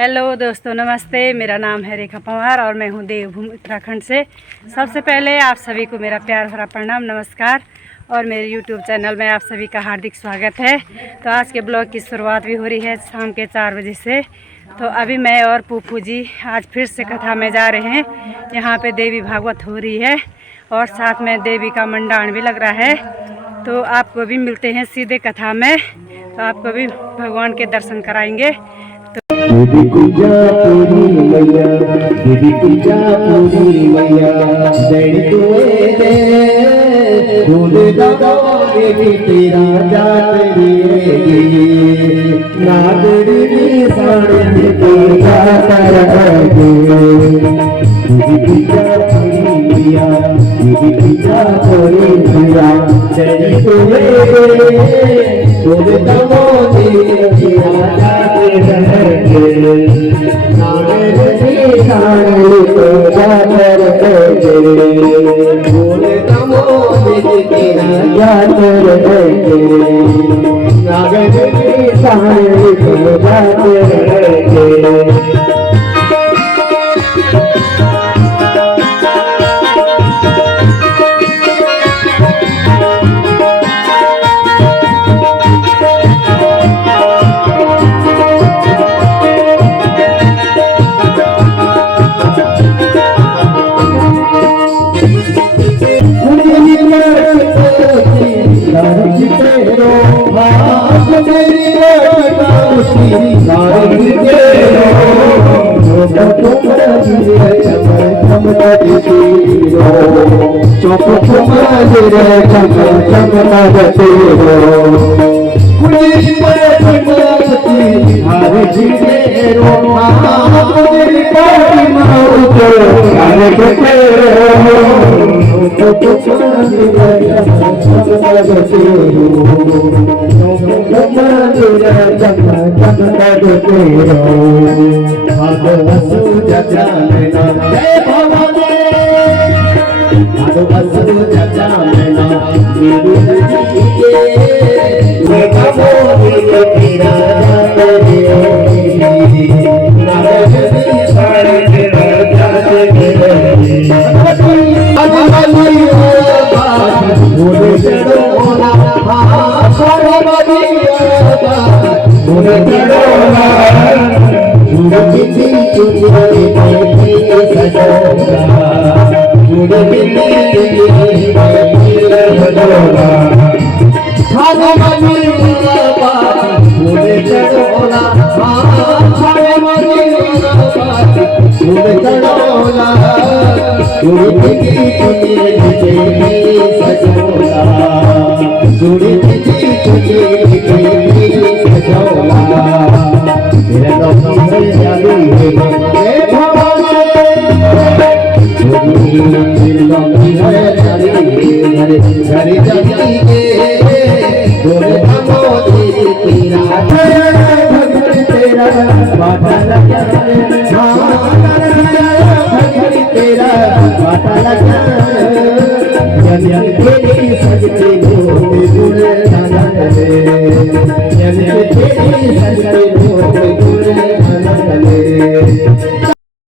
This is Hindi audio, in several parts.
हेलो दोस्तों, नमस्ते। मेरा नाम है रेखा पंवार और मैं हूँ देवभूमि उत्तराखंड से। सबसे पहले आप सभी को मेरा प्यार भरा प्रणाम, नमस्कार। और मेरे यूट्यूब चैनल में आप सभी का हार्दिक स्वागत है। तो आज के ब्लॉग की शुरुआत भी हो रही है शाम के 4 बजे से। तो अभी मैं और पुप्पू जी आज फिर से कथा में जा रहे हैं। यहाँ पे देवी भागवत हो रही है और साथ में देवी का मंडान भी लग रहा है। तो आपको भी मिलते हैं सीधे कथा में, तो आपको भी भगवान के दर्शन कराएंगे। देवी पूजा पूरी मैया, देवी पूजा पूरी मैया, जय तुए दे फूल देवी तेरा जात रे नागरी साड़ी पूजा करेंगे। देवी पूजा पूरी मैया, देवी पूजा पूरी मैया, जय तुए दे फूल देवी तेरा जात रे नागरी साड़ी पूजा करेंगे। बोले तमो तेरा जात रे नागरी साड़ी पूजा करेंगे।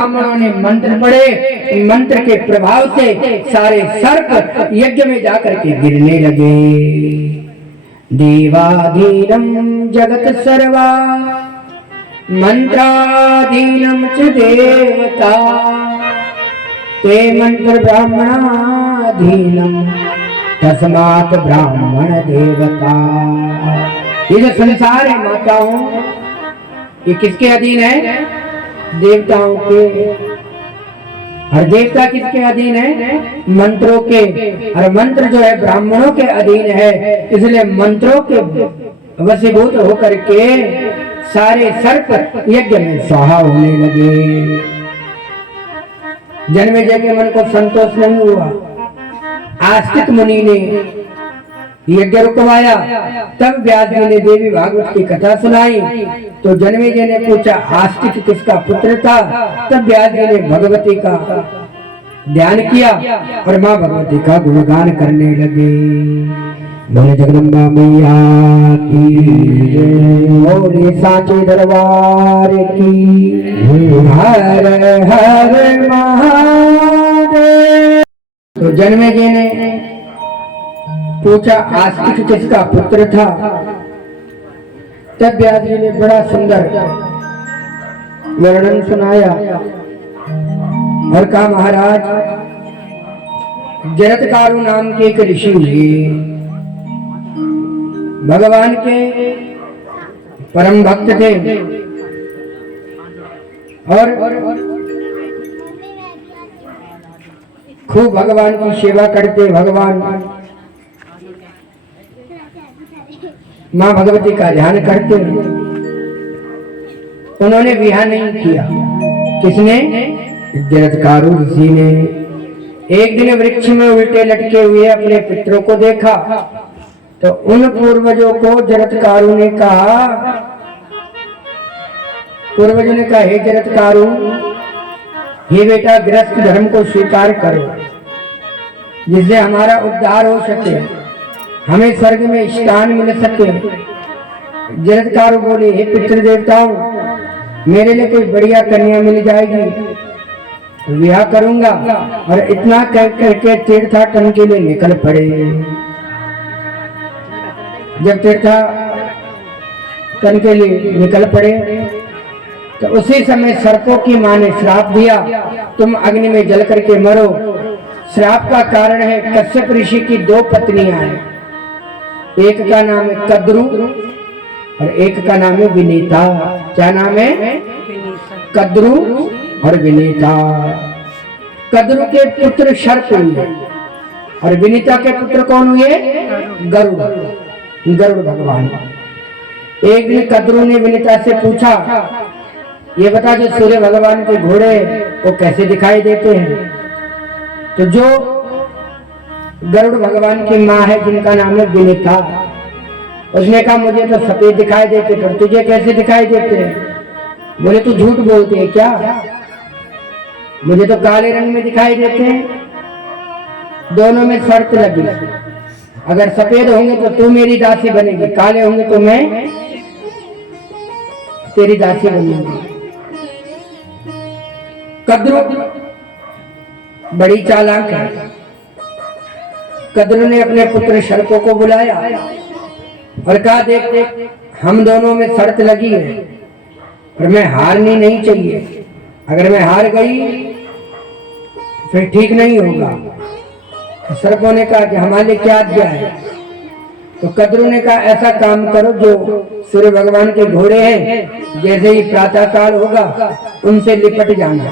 ब्राह्मणों ने मंत्र पढ़े, मंत्र के प्रभाव से सारे सर्प यज्ञ में जाकर के गिरने लगे। देवाधीनम जगत सर्वा मंत्राधीनम च देवता ते मंत्र ब्राह्मणाधीनम तस्मात् ब्राह्मण देवता। ये जो संसार है माताओं, ये किसके अधीन है? देवताओं के। और देवता किसके अधीन है? मंत्रों के। और मंत्र जो है ब्राह्मणों के अधीन है, इसलिए मंत्रों के वशीभूत होकर के सारे सर्प यज्ञ में स्वाहा होने लगे। जन्मेजय के मन को संतोष नहीं हुआ। आस्तिक मुनि ने यज्ञ रुकवाया। तब व्यास जी ने देवी भागवत की कथा सुनाई तो जन्मेजय ने पूछा आस्तिक किसका पुत्र था? तब व्यास जी ने भगवती का ध्यान किया और माँ भगवती का गुणगान करने लगे। बोले जगदम्बा मैया की बोले सांची दरबार की हर हर महादेव। तो जन्मेजय ने पूछा आस्तिक किसका पुत्र था? तब व्यास जी ने बड़ा सुंदर वर्णन सुनाया और कहा महाराज जरत्कारु नाम के एक ऋषि हुए, भगवान के परम भक्त थे और खूब भगवान की सेवा करते। भगवान माँ भगवती का ध्यान करते। उन्होंने विवाह नहीं किया। किसने? जरत्कारु ऋषि ने। एक दिन वृक्ष में उल्टे लटके हुए अपने पितरों को देखा तो उन पूर्वजों को जरत्कारु ने कहा, पूर्वजों ने कहा हे जरत्कारु, हे बेटा गृहस्थ धर्म को स्वीकार करो जिससे हमारा उद्धार हो सके, हमें स्वर्ग में स्थान मिल सके। जरत्कारु बोले हे पितृ देवताओं, मेरे लिए कोई बढ़िया कन्या मिल जाएगी तो विवाह करूंगा। और इतना कह करके तीर्थाटन के लिए निकल पड़े। जब तीर्थाटन के लिए निकल पड़े तो उसी समय सर्पों की मां ने श्राप दिया, तुम अग्नि में जल करके मरो। श्राप का कारण है कश्यप ऋषि की 2 पत्नियां हैं, एक का नाम है कद्रु और एक का नाम है विनीता। क्या नाम है? कद्रु और विनीता। कद्रु के पुत्र सर्प हुए और विनीता के पुत्र कौन हुए? गरुड़, गरुड़ भगवान। एक दिन कद्रु ने विनीता से पूछा, ये बता जो सूर्य भगवान के घोड़े वो कैसे दिखाई देते हैं? तो जो गरुड़ भगवान की माँ है जिनका नाम है विनीता, उसने कहा मुझे तो सफेद दिखाई देते, पर तुझे कैसे दिखाई देते हैं? बोले तू झूठ बोलती है क्या? मुझे तो काले रंग में दिखाई देते हैं। दोनों में शर्त लगी, अगर सफेद होंगे तो तू मेरी दासी बनेगी, काले होंगे तो मैं तेरी दासी बनूंगी। कद्रु बड़ी चालाक है। कद्रु ने अपने पुत्र सर्पों को बुलाया और कहा देख देख हम दोनों में शर्त लगी है पर मैं हारनी नहीं चाहिए, अगर मैं हार गई फिर ठीक नहीं होगा। तो सर्पों ने कहा कि हमारे लिए क्या आज्ञा है? तो कद्रु ने कहा ऐसा काम करो जो सूर्य भगवान के घोड़े हैं, जैसे ही प्रातः काल होगा उनसे लिपट जाना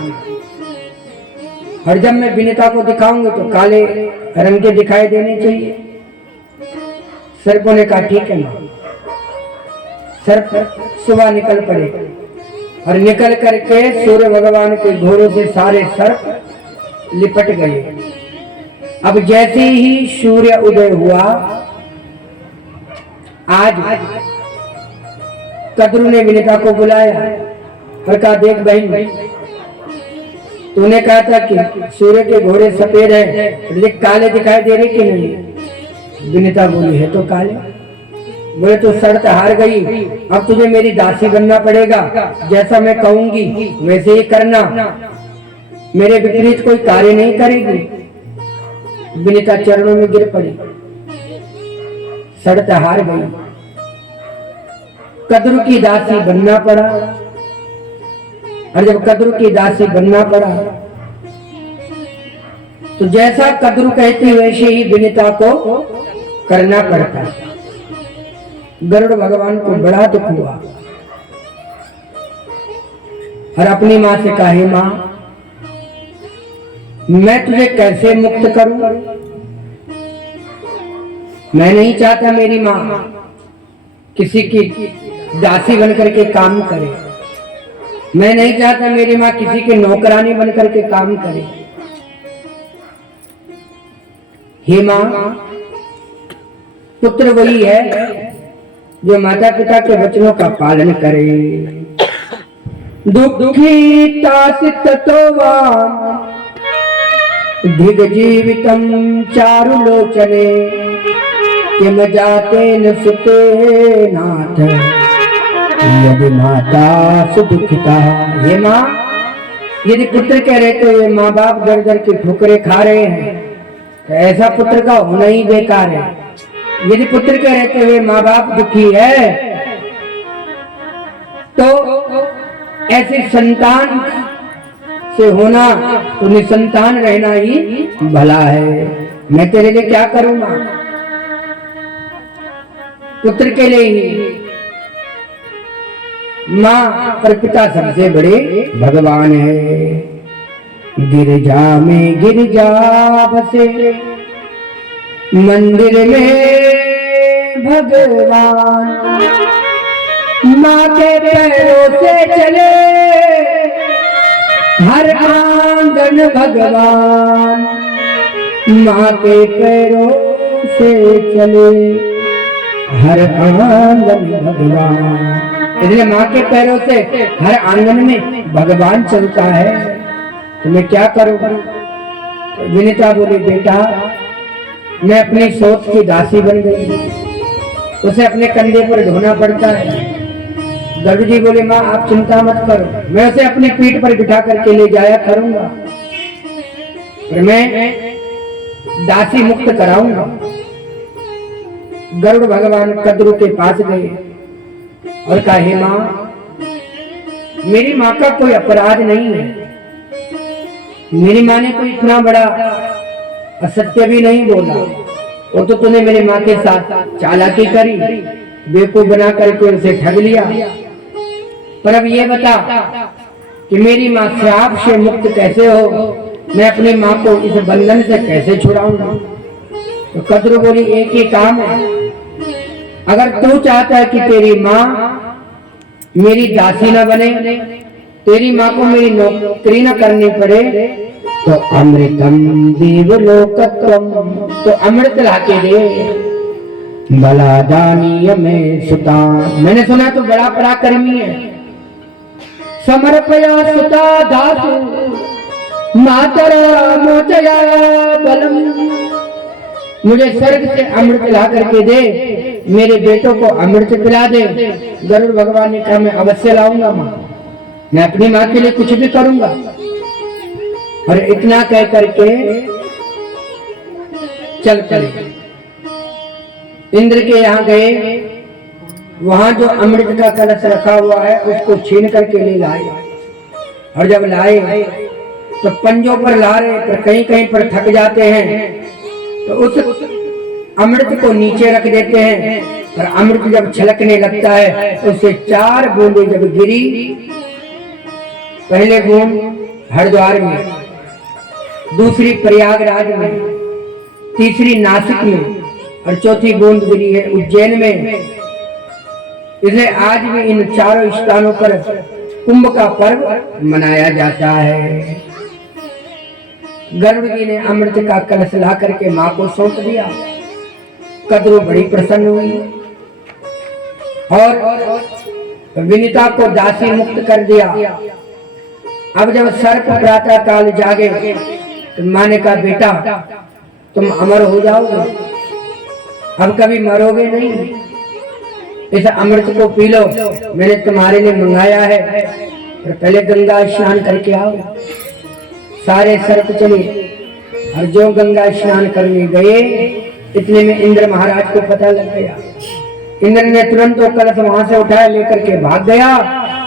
और जब मैं विनीता को दिखाऊंगी तो काले रंग के दिखाई देने चाहिए। सर्पों ने कहा ठीक है मां। सर्प सुबह निकल पड़े और निकल करके सूर्य भगवान के घोड़ों से सारे सर्प लिपट गए। अब जैसे ही सूर्य उदय हुआ, आज कद्रु ने विनीता को बुलाया और कहा देख बहन, तूने कहा था कि सूर्य के घोड़े सफेद हैं, लेकिन काले दिखाई दे रहे कि नहीं? विनीता बोली है तो काले। बोले तो शर्त हार गई, अब तुझे मेरी दासी बनना पड़ेगा, जैसा मैं कहूंगी वैसे ही करना, मेरे विपरीत कोई कार्य नहीं करेगी। विनीता चरणों में गिर पड़ी, शर्त हार गई, कद्रु की दासी बनना पड़ा। और जब कद्रु की दासी बनना पड़ा तो जैसा कद्रु कहती वैसे ही विनीता को करना पड़ता। गरुड़ भगवान को बड़ा दुख हुआ और अपनी मां से कहा हे मां, मैं तुझे कैसे मुक्त करूं? मैं नहीं चाहता मेरी मां किसी की दासी बनकर के काम करे, मैं नहीं चाहता मेरी मां किसी के नौकरानी बनकर के काम करे। हे मां, पुत्र वही है जो माता पिता के वचनों का पालन करे। दुखी तासित तोवा दिग जीवितम चारुलोचने किम जाते न सुते नाथ यदि माता सुदुखिता। ये माँ, यदि पुत्र कह रहे तो ये माँ बाप दर दर की ठोकरे खा रहे हैं तो ऐसा पुत्र का होना ही बेकार है। यदि पुत्र कह रहे तो ये माँ बाप दुखी है तो ऐसे संतान से होना तो निसंतान रहना ही भला है। मैं तेरे लिए क्या करूंगा, पुत्र के लिए ही। माँ और पिता सबसे बड़े भगवान है। गिरिजा में गिरिजा बसे मंदिर में भगवान, माँ के पैरों से चले हर आंगन भगवान, माँ के पैरों से चले हर आंगन भगवान। इसलिए माँ के पैरों से हर आंगन में भगवान चलता है। तो मैं क्या करूँ? तो विनीता बोली, बेटा मैं अपनी सोच की दासी बन गई, उसे अपने कंधे पर ढोना पड़ता है। गरुड़ जी बोले, माँ आप चिंता मत करो, मैं उसे अपनी पीठ पर बिठा करके ले जाया करूंगा और मैं दासी मुक्त कराऊंगा। गरुड़ भगवान कद्रू के पास गए और कहा, हे माँ, मेरी माँ का कोई अपराध नहीं है, मेरी माँ ने कोई इतना बड़ा असत्य भी नहीं बोला, वो तो तूने मेरी माँ के साथ चालाकी करी, बेवकूफ बना करके उसे ठग लिया। पर अब ये बता कि मेरी माँ श्राप से मुक्त कैसे हो, मैं अपनी माँ को इस बंधन से कैसे छुड़ाऊंगा? तो कद्रू बोली, एक ही काम है, अगर तू चाहता है कि तेरी माँ मेरी दासी न बने, तेरी माँ को मेरी नौकरी न करनी पड़े, तो अमृतम देवलोकत्वम, तो अमृत लाके दे। बला दानीय में सुता, मैंने सुना तो बड़ा पराक्रमी है। समर्पया सुता धातु मातरा मोचया बलम, मुझे स्वर्ग से अमृत ला करके दे, मेरे बेटों को अमृत पिला दे। गरुड़ भगवान ने कहा, मैं अवश्य लाऊंगा माँ, मैं अपनी माँ के लिए कुछ भी करूंगा। और इतना कह करके चल पड़े। इंद्र के यहाँ गए, वहां जो अमृत का कलश रखा हुआ है उसको छीन करके ले लाए। और जब लाए तो पंजों पर ला रहे, पर कहीं कहीं पर थक जाते हैं तो उस अमृत को नीचे रख देते हैं। और अमृत जब छलकने लगता है तो उससे 4 बूंदें जब गिरी, पहले बूंद हरिद्वार में, दूसरी प्रयागराज में, तीसरी नासिक में और चौथी बूंद गिरी है उज्जैन में। इसलिए आज भी इन चारों स्थानों पर कुंभ का पर्व मनाया जाता है। गरुड़ जी ने अमृत का कलश ला करके माँ को सौंप दिया। कद्रू बड़ी प्रसन्न हुई और विनीता को दासी मुक्त कर दिया। अब जब सर्प प्रातः काल जागे तो माँ ने कहा, बेटा तुम अमर हो जाओगे, अब कभी मरोगे नहीं, इस अमृत को पी लो, मैंने तुम्हारे लिए मंगाया है, और पहले गंगा स्नान करके आओ। सारे सर्प चले और जो गंगा स्नान करने गए, इतने में इंद्र महाराज को पता लग गया। इंद्र ने तुरंत वो कलश वहां से उठाया, लेकर के भाग गया।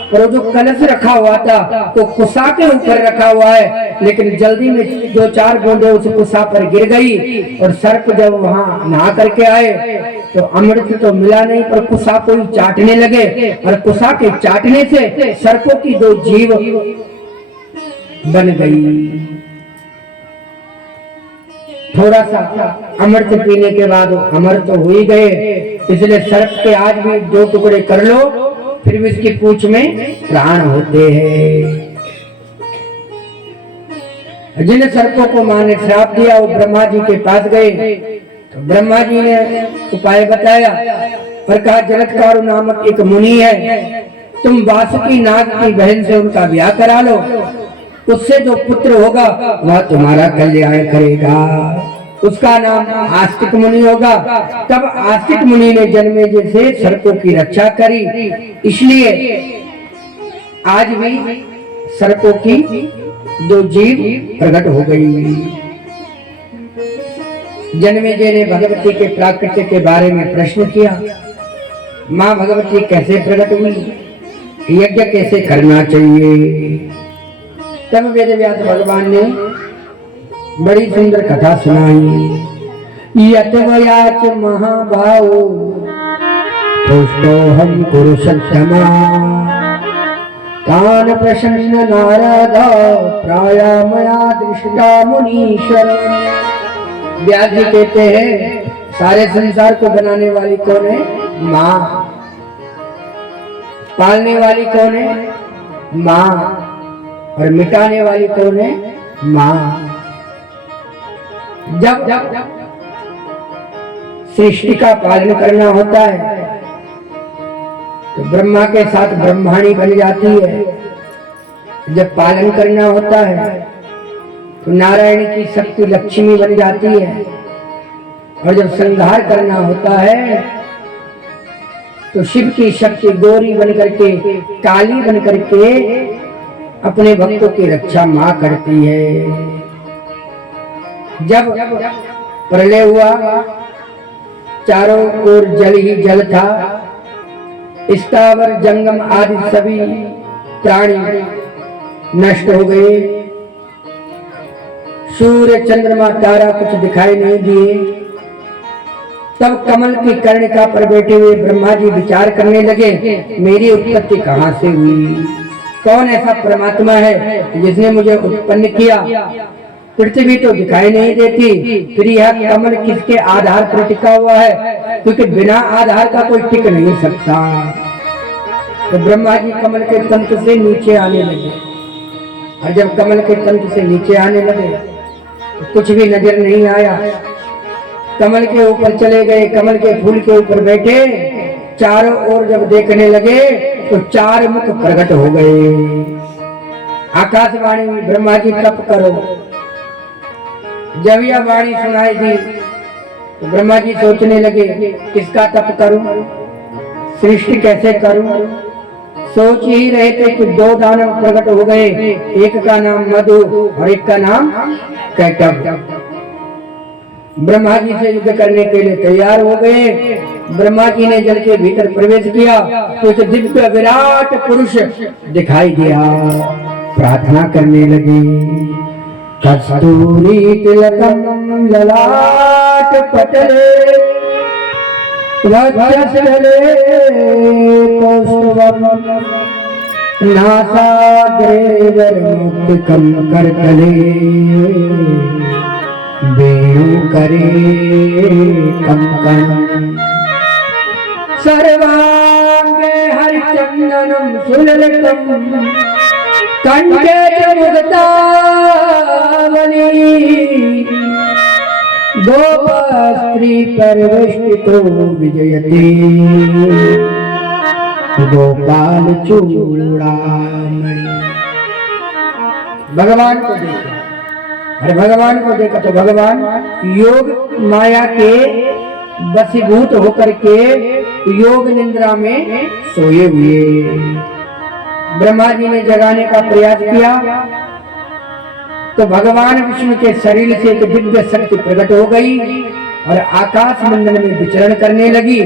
पर जो कलश रखा हुआ था तो कुसा के ऊपर रखा हुआ है, लेकिन जल्दी में 2-4 बूंदें उस कुसा पर गिर गई। और सर्प जब वहां नहा करके आए तो अमृत तो मिला नहीं, पर कुसा को ही चाटने लगे। और कुसा के चाटने से सर्पों की 2 जीव बन गई। थोड़ा सा अमृत पीने के बाद अमर तो हो ही गए। इसलिए सर्प के आज भी 2 टुकड़े कर लो, फिर भी इसकी पूंछ में प्राण होते हैं। जिन सर्पों को माँ ने श्राप दिया वो ब्रह्मा जी के पास गए। तो ब्रह्मा जी ने उपाय बताया और कहा, जलत्कारु नामक एक मुनि है, तुम वासुकी नाग की बहन से उनका ब्याह करा लो, उससे जो पुत्र होगा वह तुम्हारा कल्याण करेगा। उसका नाम आस्तिक मुनि होगा। तब आस्तिक मुनि ने जन्मेजय से सर्पों की रक्षा करी, इसलिए आज भी सर्पों की दो जीव प्रकट हो गई। जन्मेजय ने भगवती के प्राकट्य के बारे में प्रश्न किया, माँ भगवती कैसे प्रकट हुई, यज्ञ कैसे करना चाहिए। तब वेदव्यास भगवान ने बड़ी सुंदर कथा सुनाई। यतवयाच महाभावो पुष्टो हम कुरु सत्तमा तान प्रसन्न नारद प्रायामया दृष्टा मुनीश्वर। व्यास जी कहते हैं सारे संसार को बनाने वाली कौन है? माँ। पालने वाली कौन है? माँ। और मिटाने वाली कौन है? माँ। जब सृष्टि का पालन करना होता है तो ब्रह्मा के साथ ब्रह्माणी बन जाती है। जब पालन करना होता है तो नारायण की शक्ति लक्ष्मी बन जाती है। और जब संहार करना होता है तो शिव की शक्ति गौरी बन करके, काली बन करके अपने भक्तों की रक्षा मां करती है। जब प्रलय हुआ, चारों ओर जल ही जल था, स्थावर जंगम आदि सभी प्राणी नष्ट हो गए, सूर्य चंद्रमा तारा कुछ दिखाई नहीं दिए। तब कमल की कर्णिका पर बैठे हुए ब्रह्मा जी विचार करने लगे, मेरी उत्पत्ति कहाँ से हुई? कौन ऐसा परमात्मा है जिसने मुझे उत्पन्न किया? पृथ्वी तो दिखाई नहीं देती, फिर यह कमल किसके आधार पर टिका हुआ है? क्योंकि बिना आधार का कोई टिक नहीं सकता। तो ब्रह्मा जी कमल के तंतु से नीचे आने लगे, और जब कमल के तंतु से नीचे आने लगे तो कुछ भी नजर नहीं आया। कमल के ऊपर चले गए, कमल के फूल के ऊपर बैठे, चारों ओर जब देखने लगे तो चार मुख प्रकट हो गए। आकाशवाणी में ब्रह्मा जी तप करो। जब यह वाणी सुनाई दी तो ब्रह्मा जी सोचने लगे, किसका तप करूं, सृष्टि कैसे करूं। सोच ही रहे थे कि दो दानव प्रकट हो गए, एक का नाम मधु और एक का नाम कैटभ। ब्रह्मा जी से युद्ध करने के लिए तैयार हो गए। ब्रह्मा जी ने जल के भीतर प्रवेश किया तो एक दिव्य विराट पुरुष दिखाई दिया। प्रार्थना करने लगे, कस्तूरी तिलकम ललाट पटले वक्षस्थले कौस्तुभम नासाग्रे वरमुक्तिकं करतले वेणु करे कंकणम् सर्वांगे हरिचंदनं सुललितम् कंठे च मुक्तावली गोपस्त्री परिवेष्टितो विजयते गोपाल चूड़ामणि। भगवान को देखा, अरे भगवान को देखा तो भगवान योग माया के वशीभूत होकर के योग निद्रा में सोए हुए। ब्रह्मा जी ने जगाने का प्रयास किया तो भगवान विष्णु के शरीर से एक दिव्य शक्ति प्रकट हो गई और आकाश मंडल में विचरण करने लगी।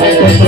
Thank you.